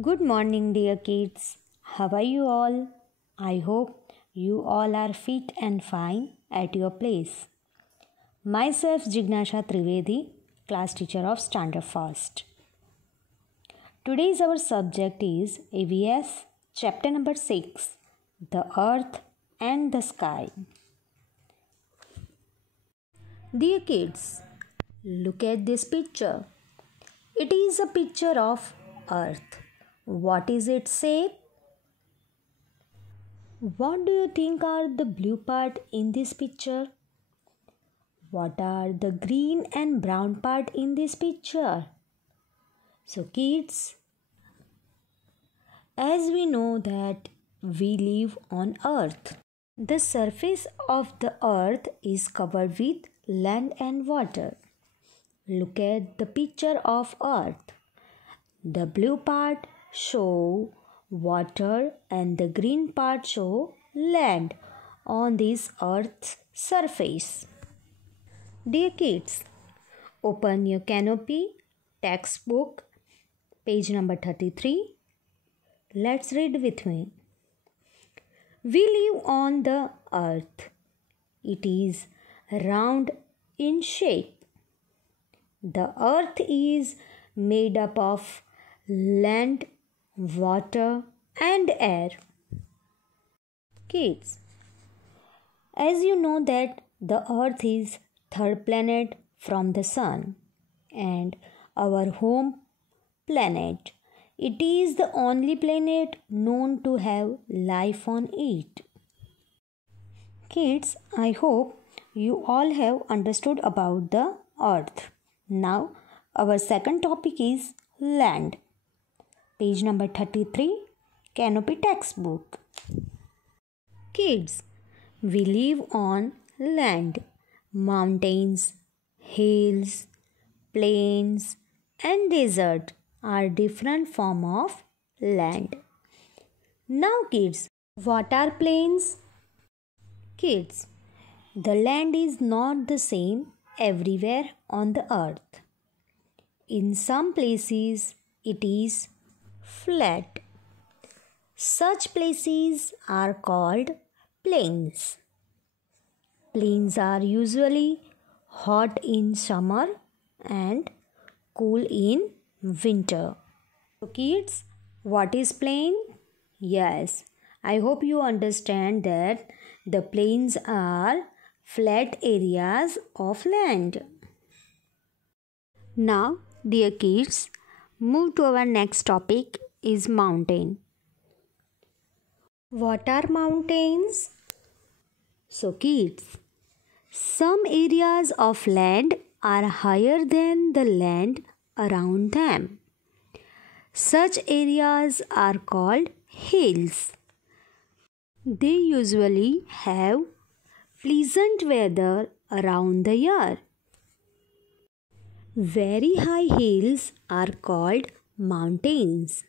Good morning, dear kids. How are you all? I hope you all are fit and fine at your place. Myself, Jignasha Trivedi, class teacher of Standard First. Today's our subject is AVS, chapter number 6, The Earth and the Sky. Dear kids, look at this picture. It is a picture of Earth. What is its shape? What do you think are the blue part in this picture? What are the green and brown part in this picture? So kids, as we know that we live on earth. The surface of the earth is covered with land and water. Look at the picture of earth. The blue part show water and the green part show land on this earth's surface. Dear kids, open your canopy textbook, page number 33. Let's read with me. We live on the earth. It is round in shape. The earth is made up of land, water and air. Kids, as you know that the earth is third planet from the sun and our home planet. It is the only planet known to have life on it. Kids, I hope you all have understood about the earth. Now, our second topic is land. Page number 33, canopy textbook. Kids, we live on land. Mountains, hills, plains and desert are different form of land. Now kids, what are plains? Kids, the land is not the same everywhere on the earth. In some places it is flat. Such places are called plains. Plains are usually hot in summer and cool in winter. So kids, what is plain? Yes, I hope you understand that the plains are flat areas of land. Now, dear kids, move to our next topic is mountain. What are mountains? So kids, some areas of land are higher than the land around them. Such areas are called hills. They usually have pleasant weather around the year. Very high hills are called mountains.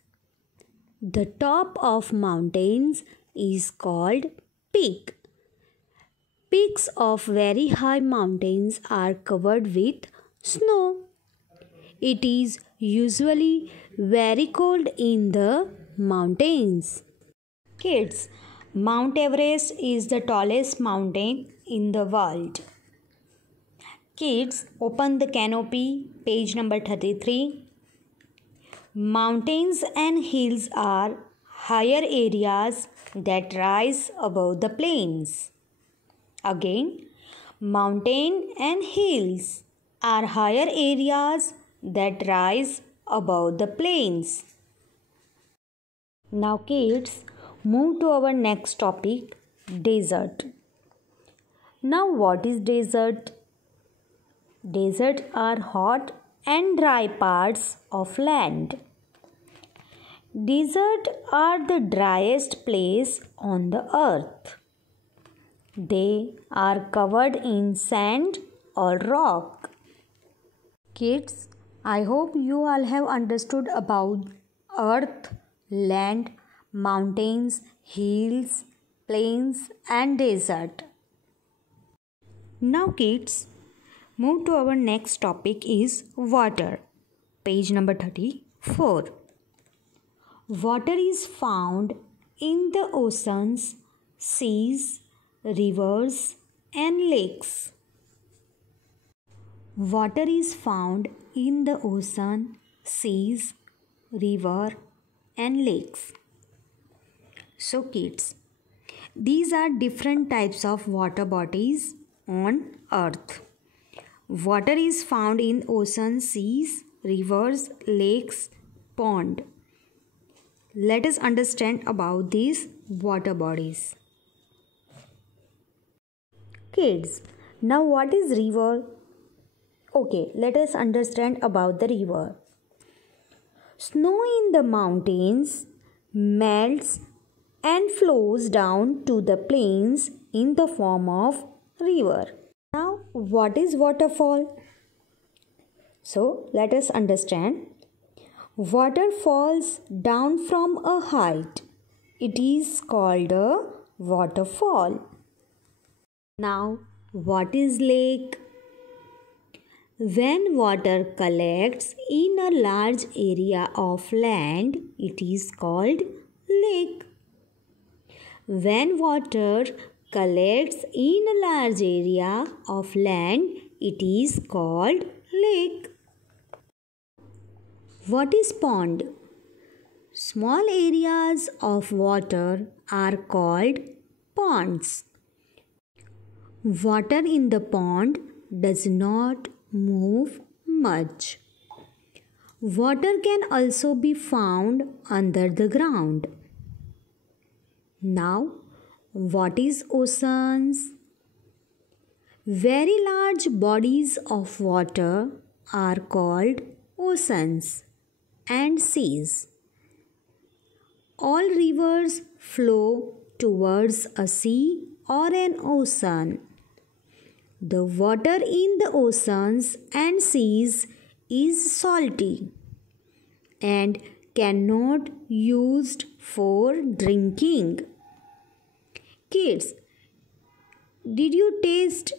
The top of mountains is called peak. Peaks of very high mountains are covered with snow. It is usually very cold in the mountains. Kids, Mount Everest is the tallest mountain in the world. Kids, open the canopy, page number 33. Mountains and hills are higher areas that rise above the plains. Again, mountain and hills are higher areas that rise above the plains. Now kids, move to our next topic, desert. Now what is desert? Desert are hot and dry parts of land. Desert are the driest place on the earth. They are covered in sand or rock. Kids, I hope you all have understood about earth, land, mountains, hills, plains and desert. Now kids, move to our next topic is water. Page number 34. Water is found in the oceans, seas, rivers, and lakes. Water is found in the ocean, seas, river, and lakes. So kids, these are different types of water bodies on earth. Water is found in oceans, seas, rivers, lakes, pond. Let us understand about these water bodies. Kids, now what is river? Okay, let us understand about the river. Snow in the mountains melts and flows down to the plains in the form of river. Now, what is waterfall? So, let us understand. Water falls down from a height. It is called a waterfall. Now, what is lake? When water collects in a large area of land, it is called lake. When water collects in a large area of land, it is called lake. What is pond? Small areas of water are called ponds. Water in the pond does not move much. Water can also be found under the ground. Now, what is oceans? Very large bodies of water are called oceans and seas. All rivers flow towards a sea or an ocean. The water in the oceans and seas is salty and cannot used for drinking. Kids, did you taste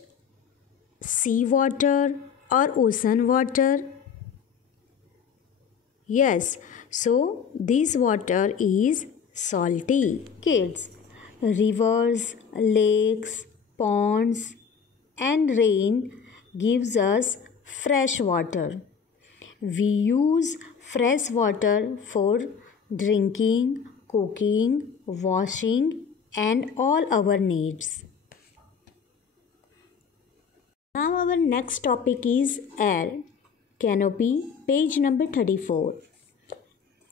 sea water or ocean water? Yes, so this water is salty. Kids, rivers, lakes, ponds and rain gives us fresh water. We use fresh water for drinking, cooking, washing and all our needs. Now our next topic is air. Canopy, page number 34.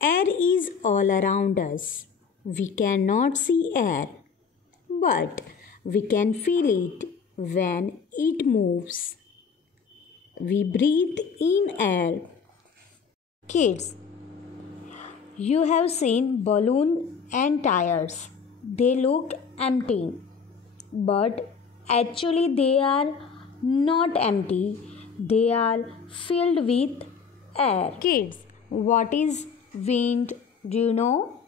Air is all around us. We cannot see air, but we can feel it when it moves. We breathe in air. Kids, you have seen balloon and tires. They look empty, but actually they are not empty. They are filled with air. Kids, what is wind? Do you know?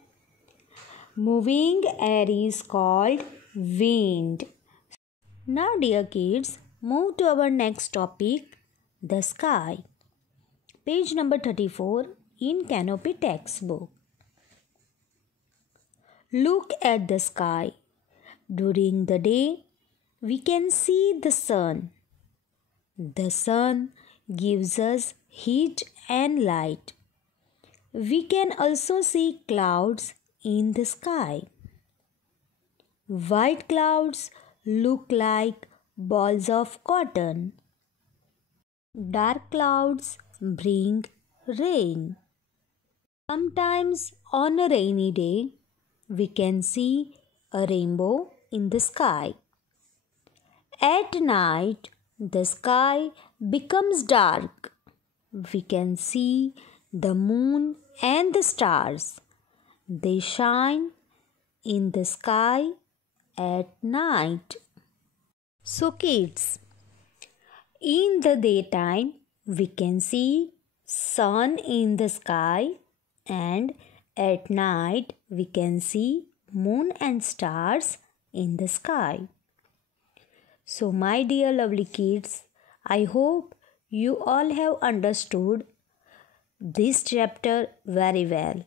Moving air is called wind. Now, dear kids, move to our next topic, the sky. Page number 34 in Canopy textbook. Look at the sky. During the day, we can see the sun. The sun gives us heat and light. We can also see clouds in the sky. White clouds look like balls of cotton. Dark clouds bring rain. Sometimes on a rainy day, we can see a rainbow in the sky. At night, the sky becomes dark. We can see the moon and the stars. They shine in the sky at night. So kids, in the daytime, we can see sun in the sky, and at night we can see moon and stars in the sky. So my dear lovely kids, I hope you all have understood this chapter very well.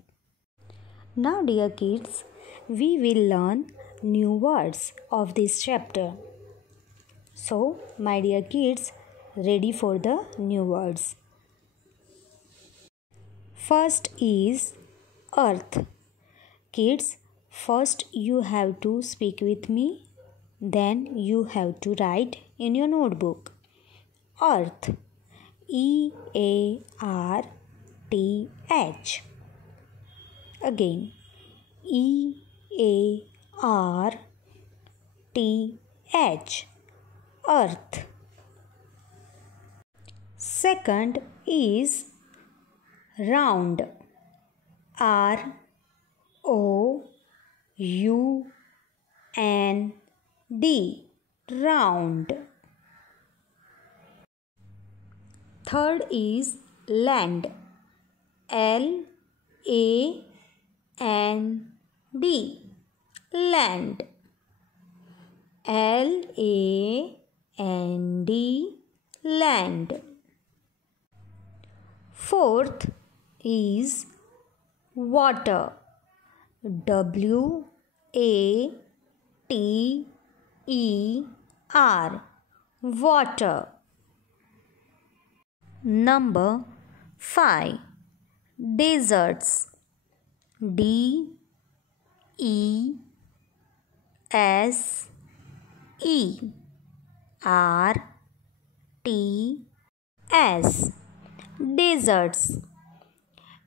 Now, dear kids, we will learn new words of this chapter. So, my dear kids, ready for the new words. First is earth. Kids, first you have to speak with me, then you have to write in your notebook. Earth. E-A-R-T-H. Again. E-A-R-T-H. Earth. Second is round. R-O-U-N-D. Round. Third is land. L-A-N-D. Land. L-A-N-D. Land. Fourth is water. W-A-T-E-R. Water. Number 5. Deserts. D-E-S-E-R-T-S. Deserts.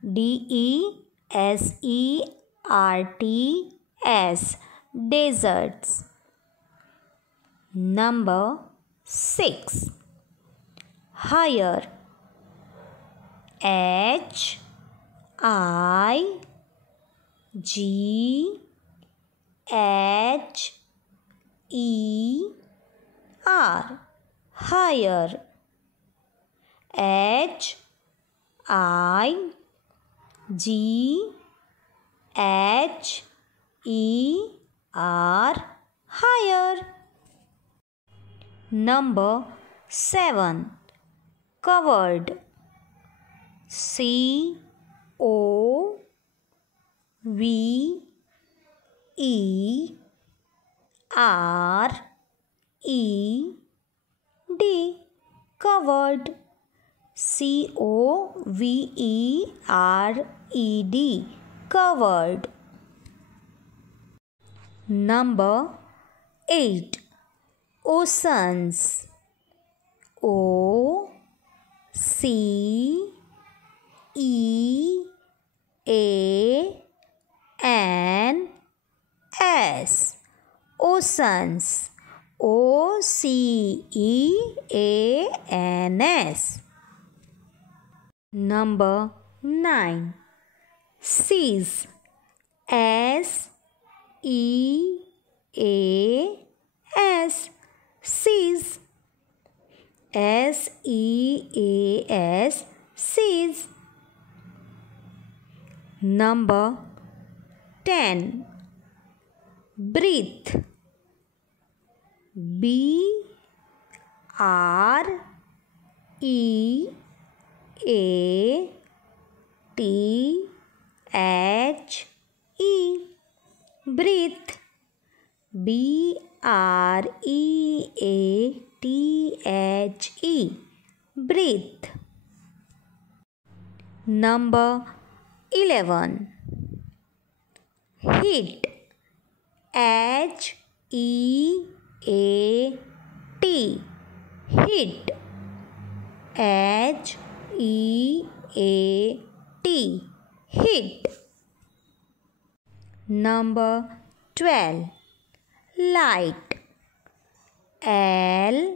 D-E-S-E-R-T-S. Deserts. Number 6. Higher. H-I-G-H-E-R. Higher. H-I-G-H-E-R. Higher. Number 7. Covered. C-O-V-E-R-E-D. Covered. C-O-V-E-R-E-D. Covered. Number 8. Oceans. O-C-E-A-N-S. Oceans. O-C-E-A-N-S. Number 9. Seas. S-E-A-S. Seas. S-E-A-S. Seas. Number 10. Breathe. B-R-E-A-T-H-E. Breathe. B-R-E-A-T-H-E. Breathe. Number 11. Heat. H-E-A-T. Heat. H-E-A-T. Heat. Number 12. Light. L-I-G-H-T.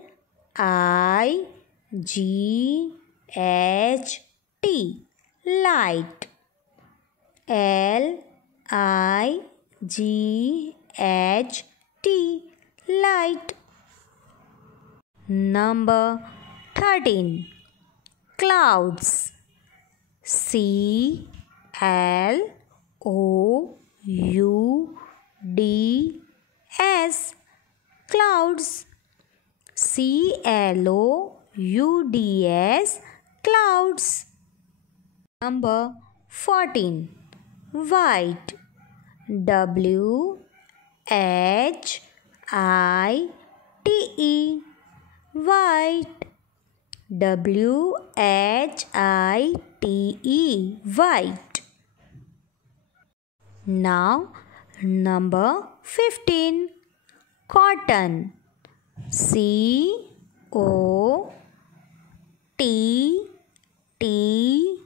Light. L-I-G-H-T. Light. Number 13. Clouds. C-L-O-U-D-S. Clouds. C-L-O-U-D-S. Clouds. Number 14. White. W H I T E, white. W H I T E, white. Now number 15, cotton. C O T T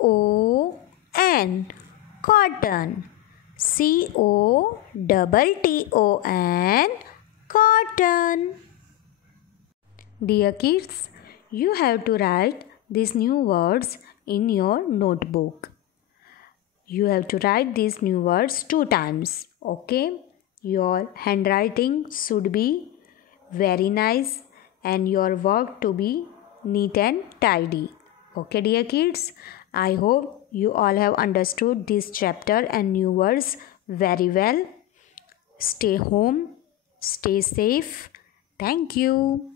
O N, cotton. COTTON, cotton. Dear kids, you have to write these new words in your notebook. You have to write these new words 2 times. Okay? Your handwriting should be very nice and your work to be neat and tidy. Okay, dear kids? I hope you all have understood this chapter and new words very well. Stay home, stay safe. Thank you.